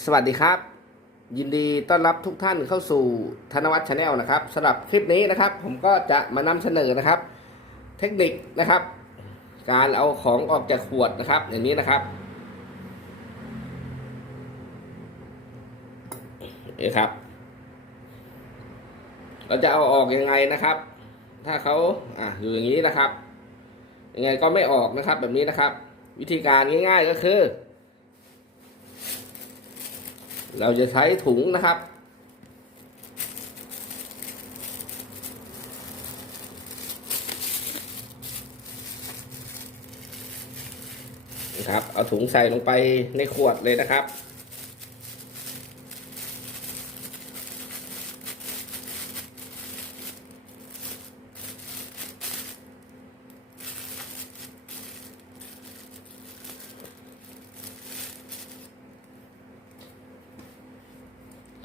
สวัสดีครับ ยินดีต้อนรับทุกท่านเข้าสู่ธนวัฒน์ชาแนลนะครับสำหรับคลิปนี้นะครับ ผมก็จะมานำเสนอนะครับ เทคนิคนะครับ การเอาของออกจากขวดนะครับ อย่างนี้นะครับนี่ครับ เราจะเอาออกยังไงนะครับ ถ้าเขาอะอยู่อย่างนี้นะครับยังไงก็ไม่ออกนะครับ แบบนี้นะครับ วิธีการง่าย ๆก็คือ เราจะใช้ถุงนะครับ นะครับ เอาถุงใส่ลงไปในขวดเลยนะครับ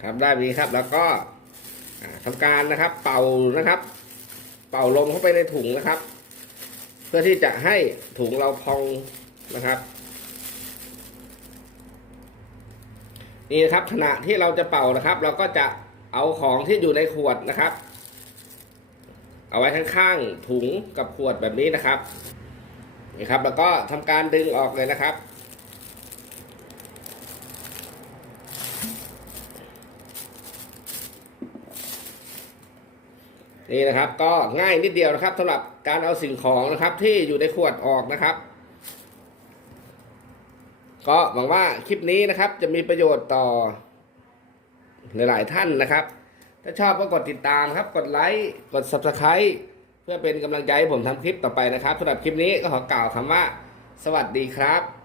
ครับได้แบบนี้ครับ แล้วก็อ่าทำการนะครับ เป่านะครับ เป่าลมเข้าไปในถุงนะครับ เพื่อที่จะให้ถุงเราพองนะครับนี่นะครับขณะที่เราจะเป่านะครับ เราก็จะเอาของที่อยู่ในขวดนะครับ เอาไว้ข้างๆถุงกับขวดแบบนี้นะครับนี่ครับ แล้วก็ทำการดึงออกเลยนะครับ นี่นะครับก็ง่ายนิดเดียวนะครับสำหรับการเอาสิ่งของนะครับ ที่อยู่ในขวดออกนะครับ ก็หวังว่าคลิปนี้นะครับ จะมีประโยชน์ต่อหลายๆท่านนะครับ ถ้าชอบก็กดติดตามครับ กดไลค์กด subscribe เพื่อเป็นกำลังใจให้ผมทำคลิปต่อไปนะครับสำหรับคลิปนี้ก็ขอกล่าวคำว่า สวัสดีครับ